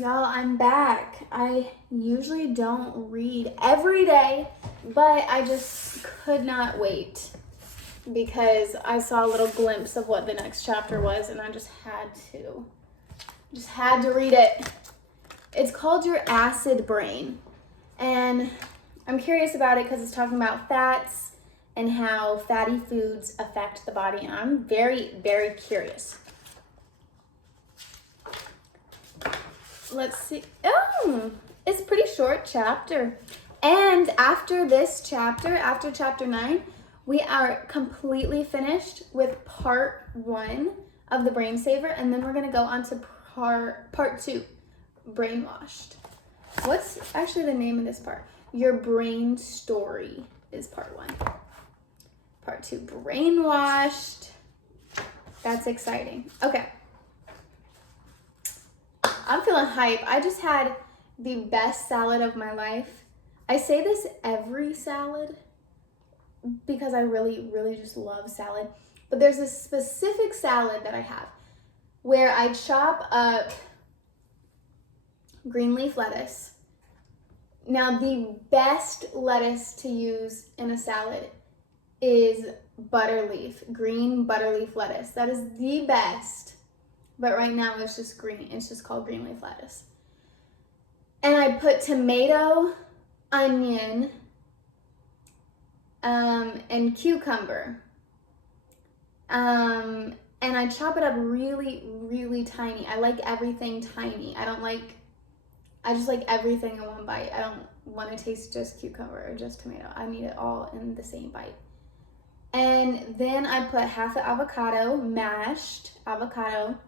Y'all, I'm back. I usually don't read every day, but I just could not wait because I saw a little glimpse of what the next chapter was and I just had to read it. It's called Your Acid Brain, and I'm curious about it because it's talking about fats and how fatty foods affect the body, and I'm very, very curious. Let's see. Oh, it's a pretty short chapter. And after this chapter, after chapter 9, we are completely finished with part 1 of the Brain Saver, and then we're going to go on to part 2, Brainwashed. What's actually the name of this part? Your Brain Story is part 1. Part 2, Brainwashed. That's exciting. Okay. I'm feeling hype. I just had the best salad of my life. I say this every salad because I really, really just love salad. But there's a specific salad that I have where I chop up green leaf lettuce. Now, the best lettuce to use in a salad is butterleaf, green butterleaf lettuce. That is the best. But right now it's just green. It's just called green leaf lettuce. And I put tomato, onion, and cucumber. And I chop it up really, really tiny. I like everything tiny. I just like everything in one bite. I don't want to taste just cucumber or just tomato. I need it all in the same bite. And then I put half an avocado, mashed avocado,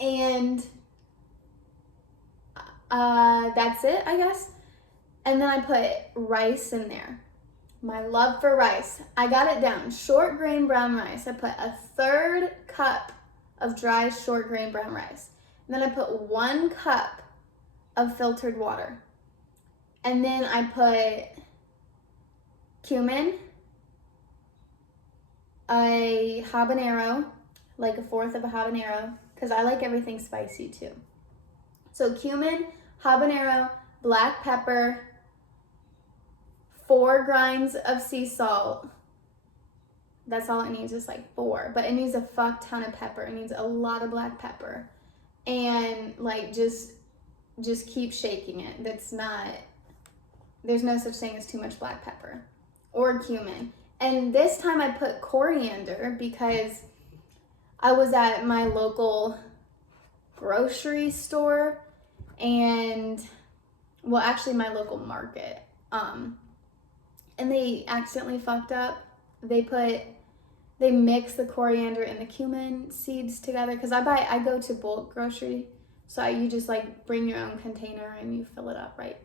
and that's it, I guess. And then I put rice in there. My love for rice. I got it down. Short grain brown rice. I put a 1/3 cup of dry short grain brown rice. And then I put 1 cup of filtered water. And then I put cumin, a habanero, like a 1/4 of a habanero, because I like everything spicy too. So cumin, habanero, black pepper, 4 grinds of sea salt. That's all it needs, is like 4. But it needs a fuck ton of pepper. It needs a lot of black pepper. And like just keep shaking it. There's no such thing as too much black pepper or cumin. And this time I put coriander because I was at my local grocery store and, well, actually my local market. And they accidentally fucked up. They mix the coriander and the cumin seeds together because I go to bulk grocery. So you just like bring your own container and you fill it up, right?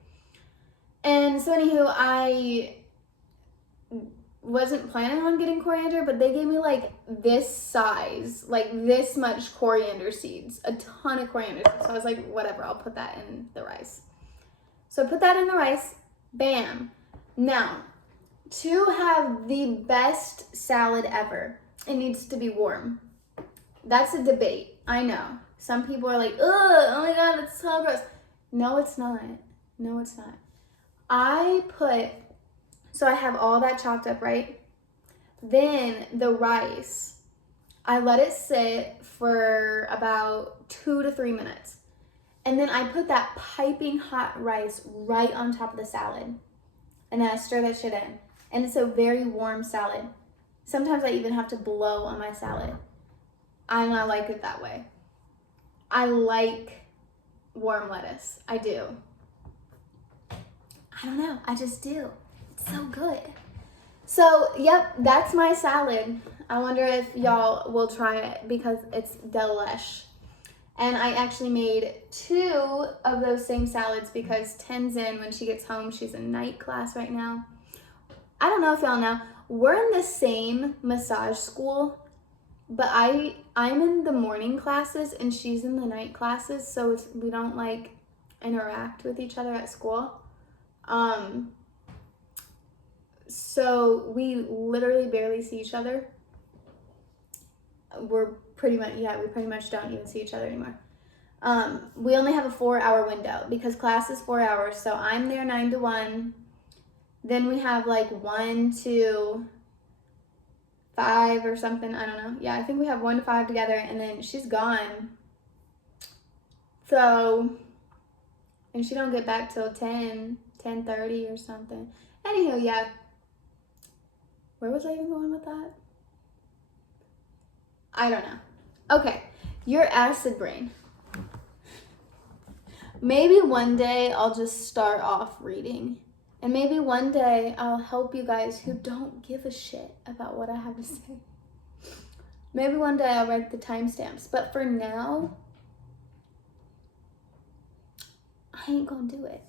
And so anywho, I wasn't planning on getting coriander, but they gave me like this size, like this much coriander seeds, a ton of coriander seeds. So I was like, whatever, I'll put that in the rice. So I put that in the rice, bam. Now, to have the best salad ever, it needs to be warm. That's a debate, I know. Some people are like, ugh, oh my God, that's so gross. No, it's not. No, it's not. So I have all that chopped up, right? Then the rice, I let it sit for about 2 to 3 minutes. And then I put that piping hot rice right on top of the salad. And then I stir that shit in. And it's a very warm salad. Sometimes I even have to blow on my salad. I like it that way. I like warm lettuce. I do. I don't know. I just do. It's so good. So, yep, that's my salad. I wonder if y'all will try it because it's delish. And I actually made 2 of those same salads because Tenzin, when she gets home, she's in night class right now. I don't know if y'all know, we're in the same massage school, but I'm in the morning classes and she's in the night classes, so we don't like interact with each other at school. So we literally barely see each other. We pretty much don't even see each other anymore. We only have a 4-hour window because class is 4 hours. So I'm there 9 to 1. Then we have like 1 to 5 or something. I don't know. Yeah, I think we have 1 to 5 together, and then she's gone. So, and she don't get back till 10:30 or something. Anywho, yeah. Where was I even going with that? I don't know. Okay, your acid brain. Maybe one day I'll just start off reading. And maybe one day I'll help you guys who don't give a shit about what I have to say. Maybe one day I'll write the timestamps. But for now, I ain't gonna do it.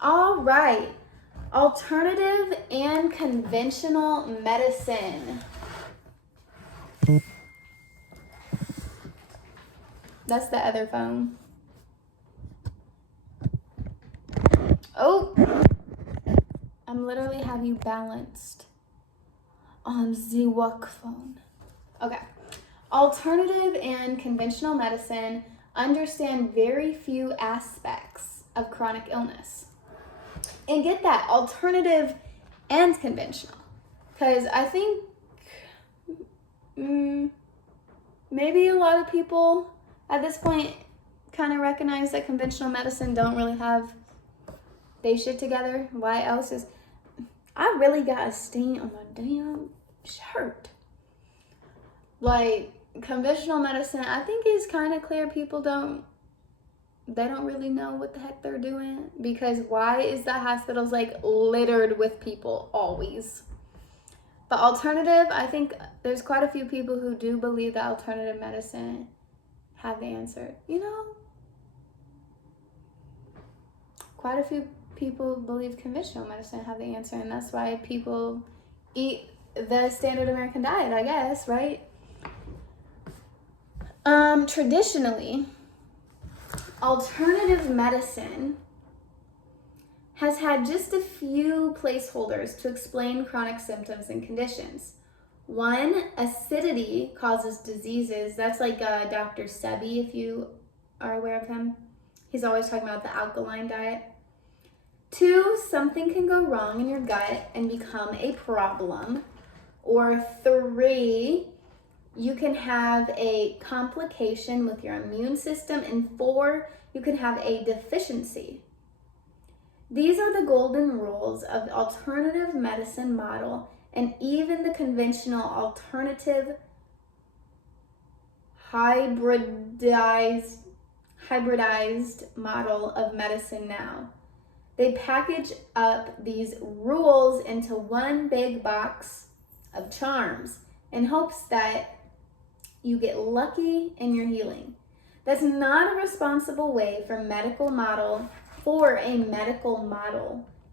All right. Alternative and conventional medicine. That's the other phone. Oh, I'm literally have you balanced on the work phone. Okay. Alternative and conventional medicine understand very few aspects of chronic illness. And get that, alternative and conventional. Because I think maybe a lot of people at this point kind of recognize that conventional medicine don't really have they shit together. Why else is... I really got a stain on my damn shirt. Like, conventional medicine, I think is kind of clear. People don't really know what the heck they're doing. Because why is the hospitals like littered with people always? But alternative, I think there's quite a few people who do believe that alternative medicine have the answer. You know? Quite a few people believe conventional medicine have the answer, and that's why people eat the standard American diet, I guess, right? Traditionally, alternative medicine has had just a few placeholders to explain chronic symptoms and conditions. One, acidity causes diseases. That's like Dr. Sebi, if you are aware of him. He's always talking about the alkaline diet. 2, something can go wrong in your gut and become a problem. Or 3, you can have a complication with your immune system. And 4, you can have a deficiency. These are the golden rules of the alternative medicine model and even the conventional alternative hybridized model of medicine now. They package up these rules into one big box of charms in hopes that you get lucky in your healing. That's not a responsible way for a medical model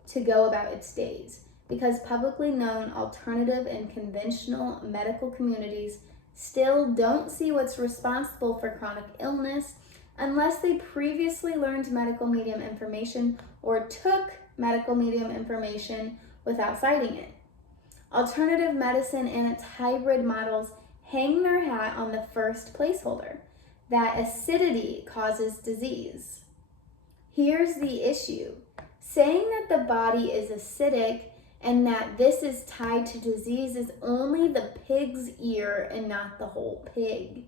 to go about its days, because publicly known alternative and conventional medical communities still don't see what's responsible for chronic illness unless they previously learned medical medium information or took medical medium information without citing it. Alternative medicine and its hybrid models hang their hat on the first placeholder, that acidity causes disease. Here's the issue. Saying that the body is acidic and that this is tied to disease is only the pig's ear and not the whole pig.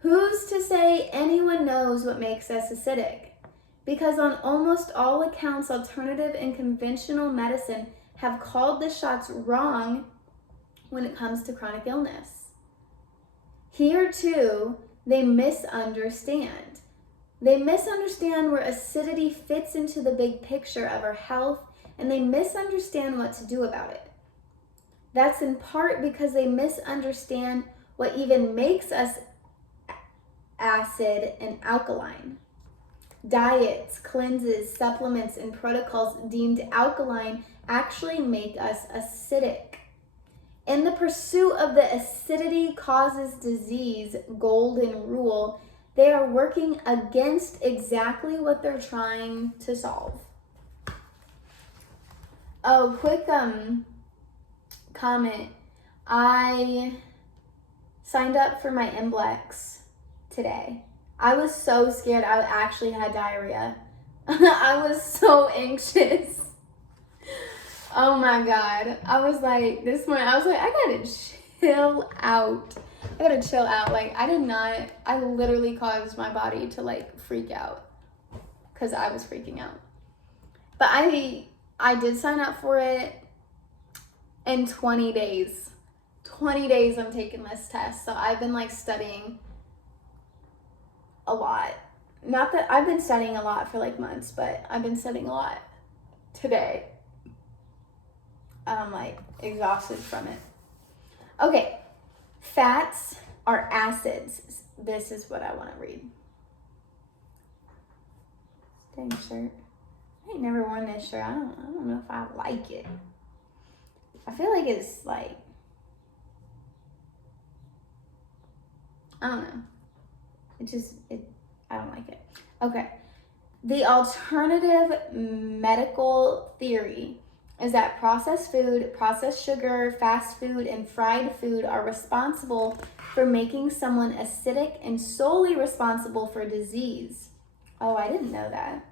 Who's to say anyone knows what makes us acidic? Because on almost all accounts, alternative and conventional medicine have called the shots wrong when it comes to chronic illness. Here too, they misunderstand. They misunderstand where acidity fits into the big picture of our health, and they misunderstand what to do about it. That's in part because they misunderstand what even makes us acid and alkaline. Diets, cleanses, supplements, and protocols deemed alkaline actually make us acidic. In the pursuit of the acidity causes disease golden rule, they are working against exactly what they're trying to solve. Oh, quick comment. I signed up for my MBLEX today. I was so scared I actually had diarrhea. I was so anxious. Oh my God. I was like, this morning, I was like, I gotta chill out. Like, I literally caused my body to like freak out because I was freaking out. But I did sign up for it in 20 days. 20 days I'm taking this test. So I've been like studying a lot. Not that I've been studying a lot for like months, but I've been studying a lot today. I'm like exhausted from it. Okay, fats are acids. This is what I want to read. Dang shirt. I ain't never worn this shirt. I don't know if I like it. I feel like it's like, I don't know. I don't like it. Okay. The alternative medical theory is that processed food, processed sugar, fast food, and fried food are responsible for making someone acidic and solely responsible for disease. Oh, I didn't know that.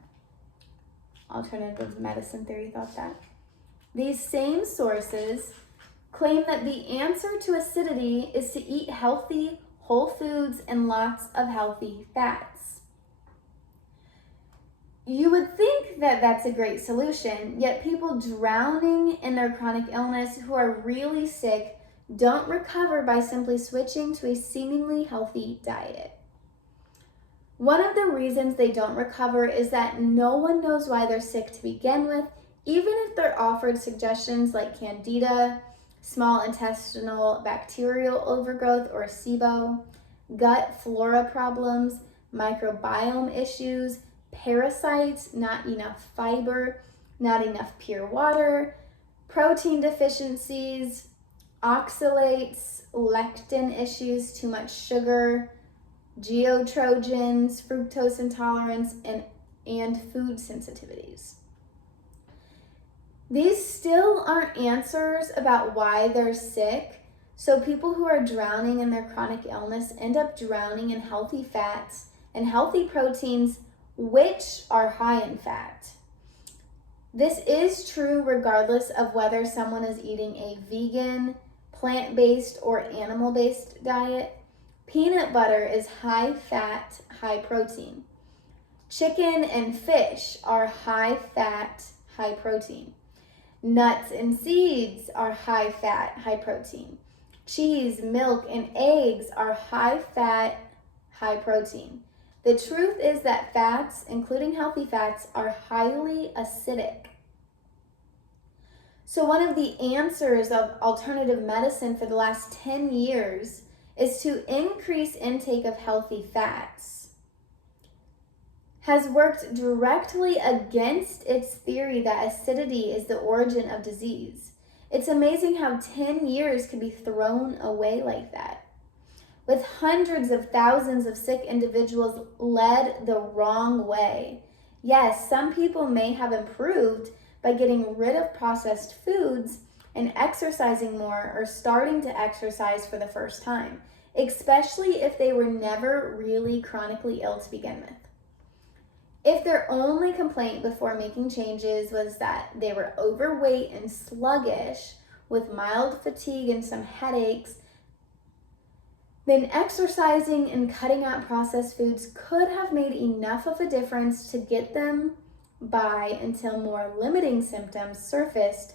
Alternative medicine theory thought that. These same sources claim that the answer to acidity is to eat healthy, whole foods and lots of healthy fats. You would think that that's a great solution, yet people drowning in their chronic illness who are really sick don't recover by simply switching to a seemingly healthy diet. One of the reasons they don't recover is that no one knows why they're sick to begin with, even if they're offered suggestions like candida, small intestinal bacterial overgrowth or SIBO, gut flora problems, microbiome issues, parasites, not enough fiber, not enough pure water, protein deficiencies, oxalates, lectin issues, too much sugar, geotrojans, fructose intolerance, and food sensitivities. These still aren't answers about why they're sick, so people who are drowning in their chronic illness end up drowning in healthy fats and healthy proteins, which are high in fat. This is true regardless of whether someone is eating a vegan, plant-based, or animal-based diet. Peanut butter is high fat, high protein. Chicken and fish are high fat, high protein. Nuts and seeds are high fat, high protein. Cheese, milk, and eggs are high fat, high protein. The truth is that fats, including healthy fats, are highly acidic. So one of the answers of alternative medicine for the last 10 years is to increase intake of healthy fats, has worked directly against its theory that acidity is the origin of disease. It's amazing how 10 years can be thrown away like that. With hundreds of thousands of sick individuals led the wrong way. Yes, some people may have improved by getting rid of processed foods and exercising more or starting to exercise for the first time, especially if they were never really chronically ill to begin with. If their only complaint before making changes was that they were overweight and sluggish with mild fatigue and some headaches, then exercising and cutting out processed foods could have made enough of a difference to get them by until more limiting symptoms surfaced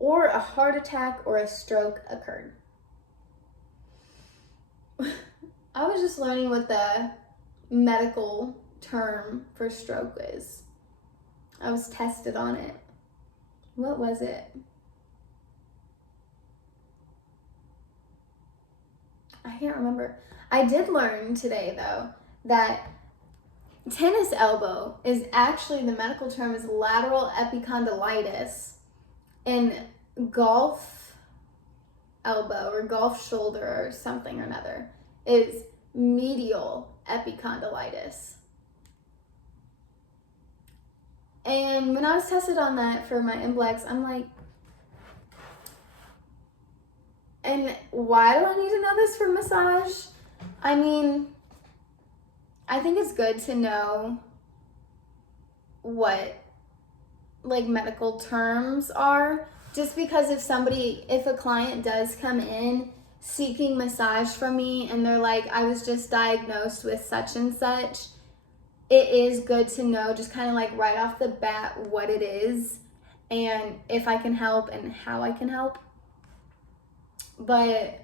or a heart attack or a stroke occurred. I was just learning what the medical term for stroke is. I was tested on it. What was it? I can't remember. I did learn today though that tennis elbow is actually, the medical term is lateral epicondylitis, and golf elbow or golf shoulder or something or another is medial epicondylitis. And when I was tested on that for my NBLEX, I'm like, and why do I need to know this for massage? I mean, I think it's good to know what like medical terms are, just because if a client does come in seeking massage from me and they're like, I was just diagnosed with such and such, it is good to know just kind of like right off the bat what it is and if I can help and how I can help. But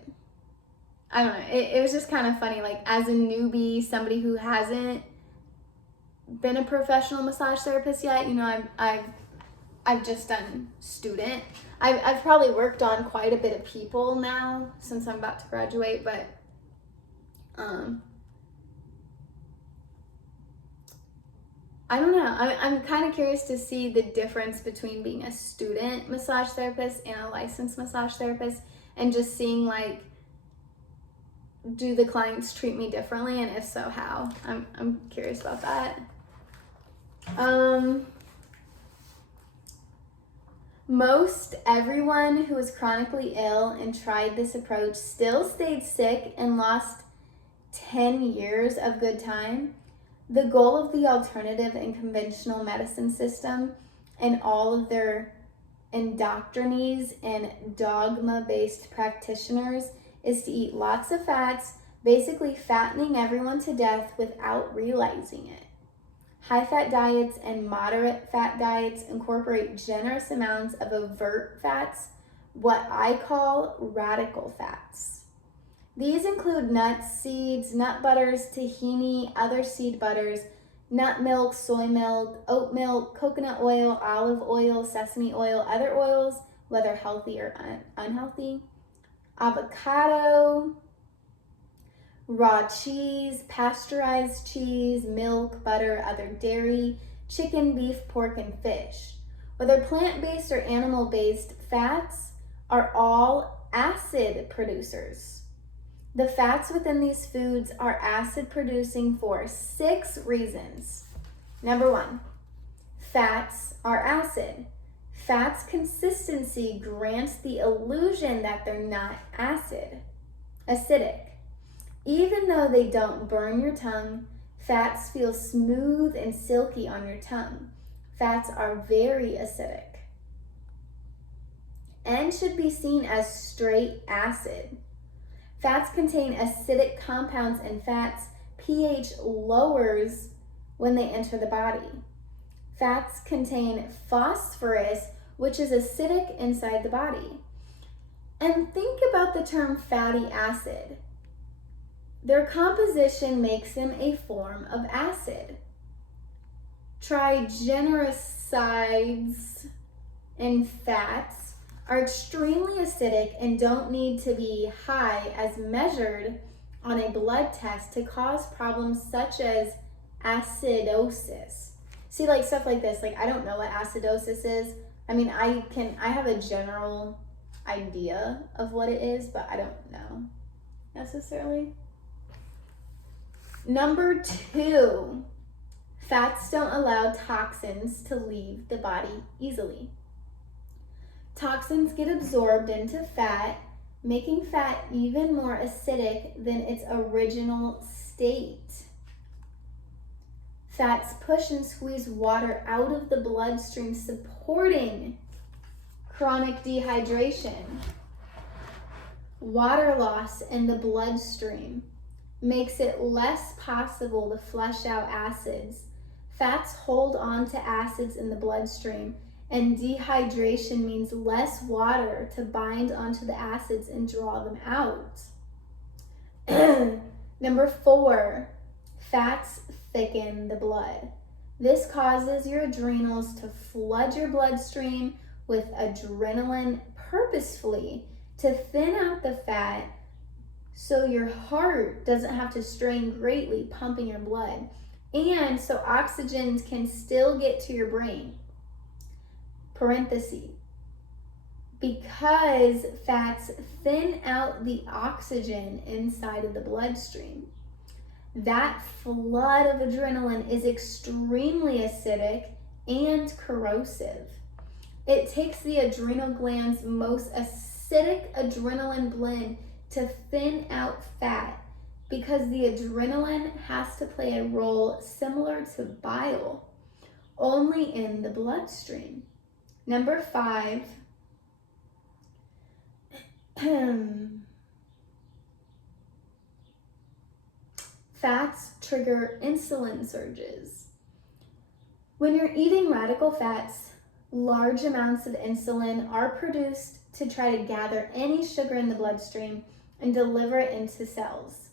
I don't know, it was just kind of funny, like as a newbie, somebody who hasn't been a professional massage therapist yet, you know, I've just done student. I've probably worked on quite a bit of people now since I'm about to graduate, but I don't know. I'm kind of curious to see the difference between being a student massage therapist and a licensed massage therapist, and just seeing like, do the clients treat me differently, and if so, how? I'm curious about that. Most everyone who was chronically ill and tried this approach still stayed sick and lost 10 years of good time. The goal of the alternative and conventional medicine system and all of their indoctrines and dogma-based practitioners is to eat lots of fats, basically fattening everyone to death without realizing it. High-fat diets and moderate fat diets incorporate generous amounts of overt fats, what I call radical fats. These include nuts, seeds, nut butters, tahini, other seed butters, nut milk, soy milk, oat milk, coconut oil, olive oil, sesame oil, other oils, whether healthy or unhealthy, avocado, raw cheese, pasteurized cheese, milk, butter, other dairy, chicken, beef, pork, and fish. Whether plant-based or animal-based, fats are all acid producers. The fats within these foods are acid producing for 6 reasons. Number 1, fats are acid. Fats consistency grants the illusion that they're not acidic. Even though they don't burn your tongue, fats feel smooth and silky on your tongue. Fats are very acidic and should be seen as straight acid. Fats contain acidic compounds, and fats pH lowers when they enter the body. Fats contain phosphorus, which is acidic inside the body. And think about the term fatty acid. Their composition makes them a form of acid. Triglycerides and fats are extremely acidic and don't need to be high as measured on a blood test to cause problems such as acidosis. See, like stuff like this, like I don't know what acidosis is. I mean, I have a general idea of what it is, but I don't know necessarily. Number 2, fats don't allow toxins to leave the body easily. Toxins get absorbed into fat, making fat even more acidic than its original state. Fats push and squeeze water out of the bloodstream, supporting chronic dehydration. Water loss in the bloodstream makes it less possible to flush out acids. Fats hold on to acids in the bloodstream, and dehydration means less water to bind onto the acids and draw them out. Number 4, fats thicken the blood. This causes your adrenals to flood your bloodstream with adrenaline purposefully to thin out the fat so your heart doesn't have to strain greatly pumping your blood, and so oxygen can still get to your brain. Parenthesis. Because fats thin out the oxygen inside of the bloodstream, that flood of adrenaline is extremely acidic and corrosive. It takes the adrenal gland's most acidic adrenaline blend to thin out fat because the adrenaline has to play a role similar to bile, only in the bloodstream. Number 5, fats trigger insulin surges. When you're eating radical fats, large amounts of insulin are produced to try to gather any sugar in the bloodstream and deliver it into cells.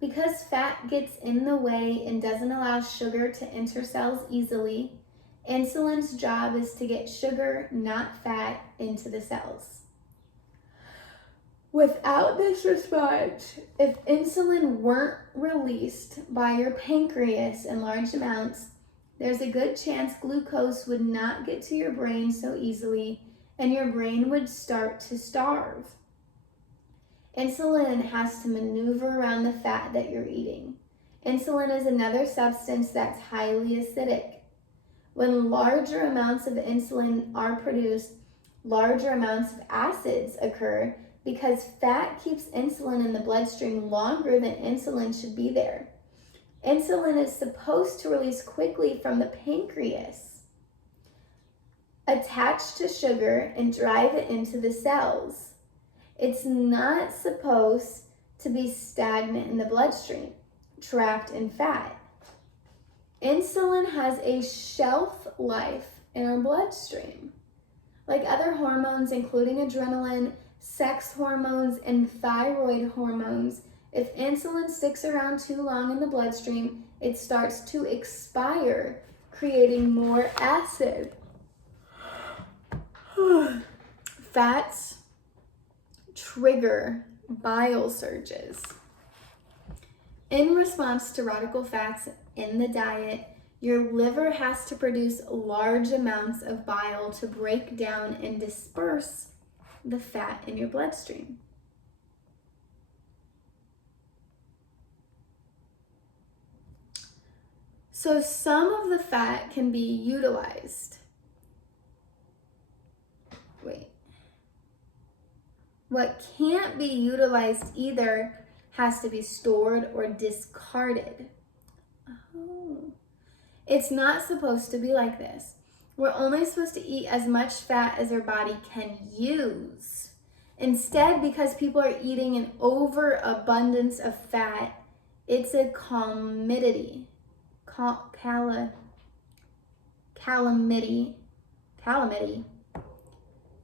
Because fat gets in the way and doesn't allow sugar to enter cells easily, insulin's job is to get sugar, not fat, into the cells. Without this response, if insulin weren't released by your pancreas in large amounts, there's a good chance glucose would not get to your brain so easily, and your brain would start to starve. Insulin has to maneuver around the fat that you're eating. Insulin is another substance that's highly acidic. When larger amounts of insulin are produced, larger amounts of acids occur because fat keeps insulin in the bloodstream longer than insulin should be there. Insulin is supposed to release quickly from the pancreas, attach to sugar, and drive it into the cells. It's not supposed to be stagnant in the bloodstream, trapped in fat. Insulin has a shelf life in our bloodstream. Like other hormones, including adrenaline, sex hormones, and thyroid hormones, if insulin sticks around too long in the bloodstream, it starts to expire, creating more acid. Fats trigger bile surges. In response to radical fats in the diet, your liver has to produce large amounts of bile to break down and disperse the fat in your bloodstream. So some of the fat can be utilized. What can't be utilized either has to be stored or discarded. Oh. It's not supposed to be like this. We're only supposed to eat as much fat as our body can use. Instead, because people are eating an overabundance of fat, it's a calamity.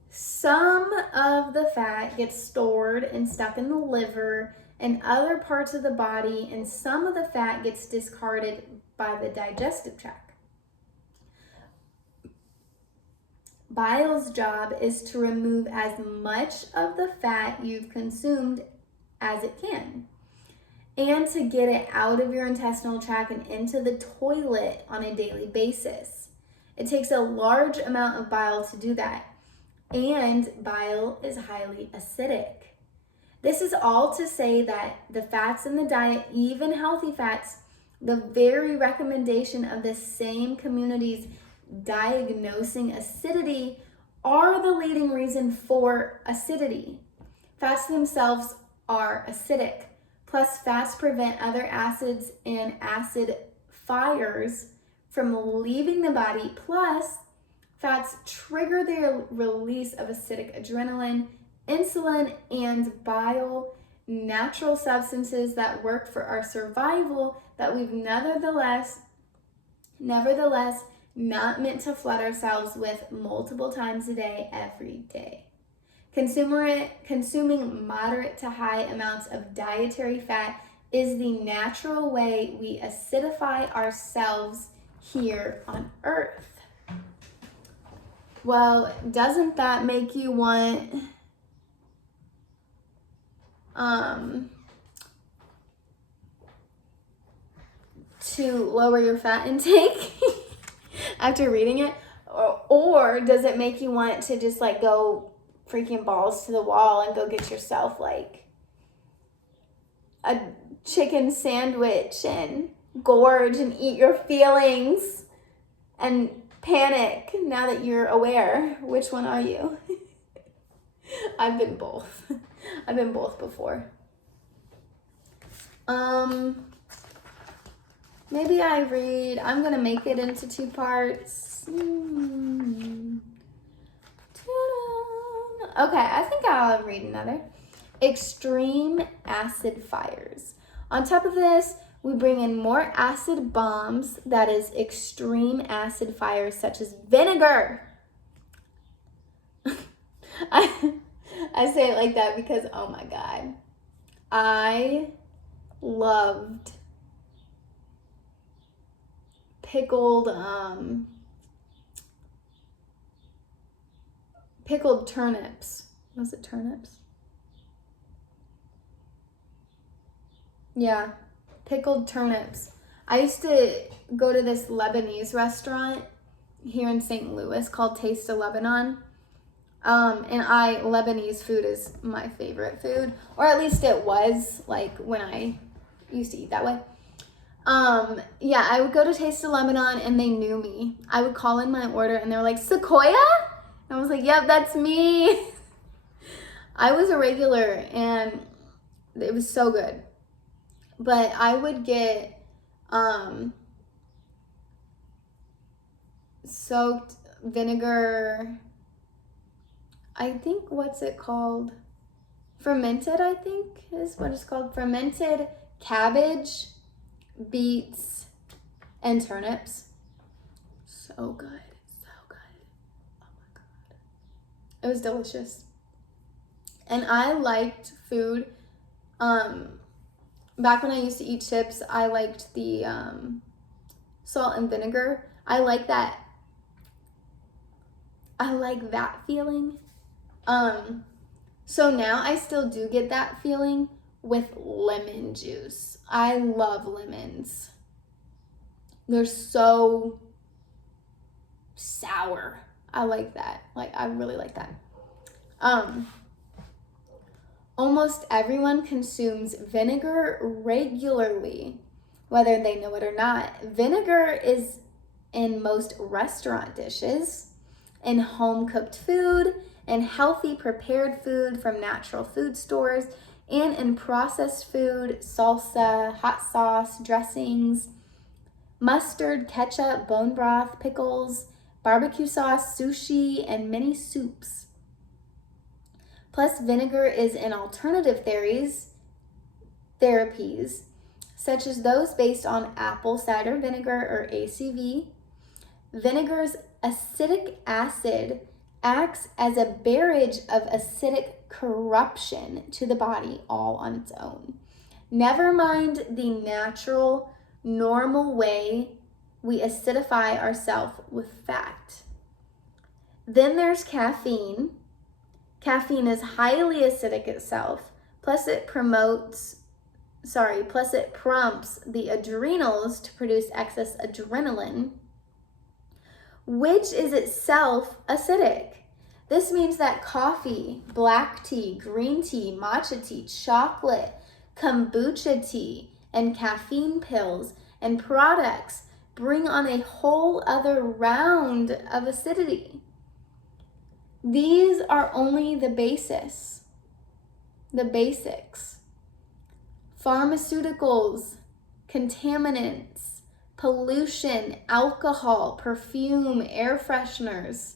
Some of the fat gets stored and stuck in the liver and other parts of the body, and some of the fat gets discarded by the digestive tract. Bile's job is to remove as much of the fat you've consumed as it can, and to get it out of your intestinal tract and into the toilet on a daily basis. It takes a large amount of bile to do that, and bile is highly acidic. This is all to say that the fats in the diet, even healthy fats, the very recommendation of the same communities diagnosing acidity, are the leading reason for acidity. Fats themselves are acidic. Plus, fats prevent other acids and acid fires from leaving the body. Plus, fats trigger the release of acidic adrenaline, insulin, and bile, natural substances that work for our survival that we've nevertheless not meant to flood ourselves with multiple times a day, every day. Consuming moderate to high amounts of dietary fat is the natural way we acidify ourselves here on Earth. Well, doesn't that make you want to lower your fat intake after reading it? Or does it make you want to just like go freaking balls to the wall and go get yourself like a chicken sandwich and gorge and eat your feelings and panic now that you're aware? Which one are you? I've been both. I've been both before. Maybe I'm gonna make it into 2 parts. Okay, I think I'll read another. Extreme acid fires. On top of this, we bring in more acid bombs, that is extreme acid fires such as vinegar. I say it like that because, oh my God, I loved pickled turnips. Was it turnips? Yeah, pickled turnips. I used to go to this Lebanese restaurant here in St. Louis called Taste of Lebanon. And Lebanese food is my favorite food, or at least it was, like, when I used to eat that way. Yeah, I would go to Taste of Lebanon and they knew me. I would call in my order and they were like, Sequoia? And I was like, yep, that's me. I was a regular and it was so good. But I would get soaked vinegar, I think, what's it called? Fermented, I think is what it's called. Fermented cabbage, beets, and turnips. So good. So good. Oh my God. It was delicious. And I liked food. Back when I used to eat chips, I liked the salt and vinegar. I like that feeling. So now I still do get that feeling with lemon juice. I love lemons. They're so sour. I like that. Like, I really like that. Almost everyone consumes vinegar regularly, whether they know it or not. Vinegar is in most restaurant dishes, in home-cooked food, in healthy prepared food from natural food stores, and in processed food, salsa, hot sauce, dressings, mustard, ketchup, bone broth, pickles, barbecue sauce, sushi, and many soups. Plus, vinegar is in alternative therapies, such as those based on apple cider vinegar, or ACV. Vinegar's acidic acid acts as a barrage of acidic corruption to the body all on its own. Never mind the natural, normal way we acidify ourselves with fat. Then there's caffeine. Caffeine is highly acidic itself, plus it prompts the adrenals to produce excess adrenaline, which is itself acidic. This means that coffee, black tea, green tea, matcha tea, chocolate, kombucha tea, and caffeine pills and products bring on a whole other round of acidity. These are only the basics. Pharmaceuticals, contaminants, pollution, alcohol, perfume, air fresheners,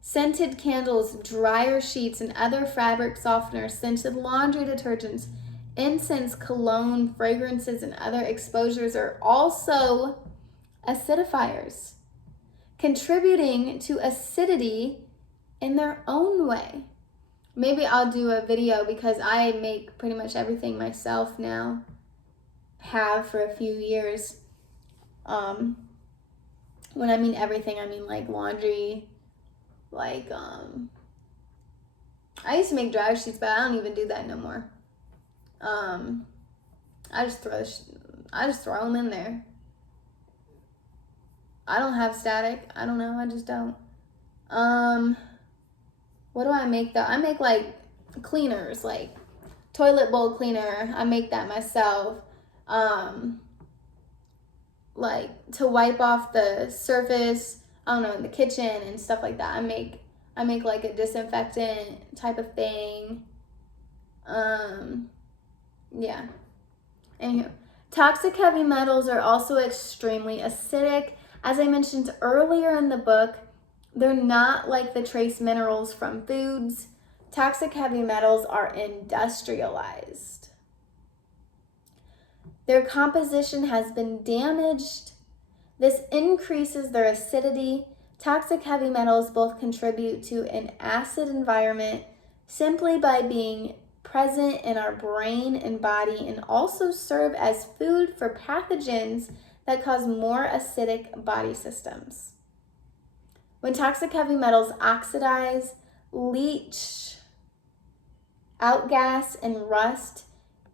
scented candles, dryer sheets, and other fabric softeners, scented laundry detergents, incense, cologne, fragrances, and other exposures are also acidifiers, contributing to acidity in their own way. Maybe I'll do a video because I make pretty much everything myself now. Have for a few years. When I mean everything, I mean like laundry, like I used to make dryer sheets, but I don't even do that no more. I just throw them in there. I don't have static. I don't know. I just don't. What do I make though? I make like cleaners, like toilet bowl cleaner. I make that myself. Like to wipe off the surface, I don't know, in the kitchen and stuff like that. I make like a disinfectant type of thing. Yeah. Anywho, toxic heavy metals are also extremely acidic. As I mentioned earlier in the book, they're not like the trace minerals from foods. Toxic heavy metals are industrialized. Their composition has been damaged. This increases their acidity. Toxic heavy metals both contribute to an acid environment simply by being present in our brain and body, and also serve as food for pathogens that cause more acidic body systems. When toxic heavy metals oxidize, leach, outgas, and rust,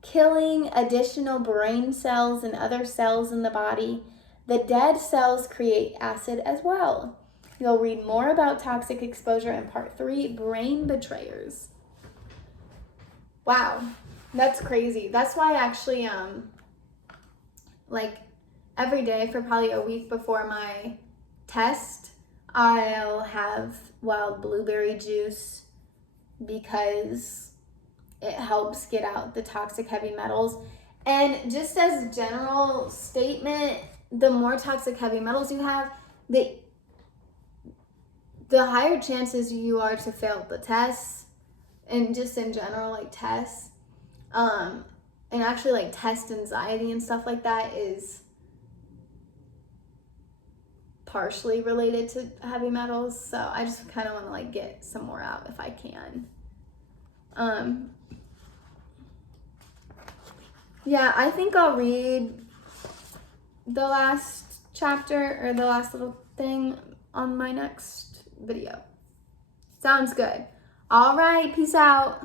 killing additional brain cells and other cells in the body, the dead cells create acid as well. You'll read more about toxic exposure in part 3, brain betrayers. Wow, that's crazy. That's why I actually, like every day for probably a week before my test, I'll have wild blueberry juice because it helps get out the toxic heavy metals. And just as a general statement, the more toxic heavy metals you have, the higher chances you are to fail the tests. And just in general, like tests, and actually like test anxiety and stuff like that is partially related to heavy metals. So I just kind of want to like get some more out if I can. Yeah, I think I'll read the last chapter or the last little thing on my next video. Sounds good. All right, peace out.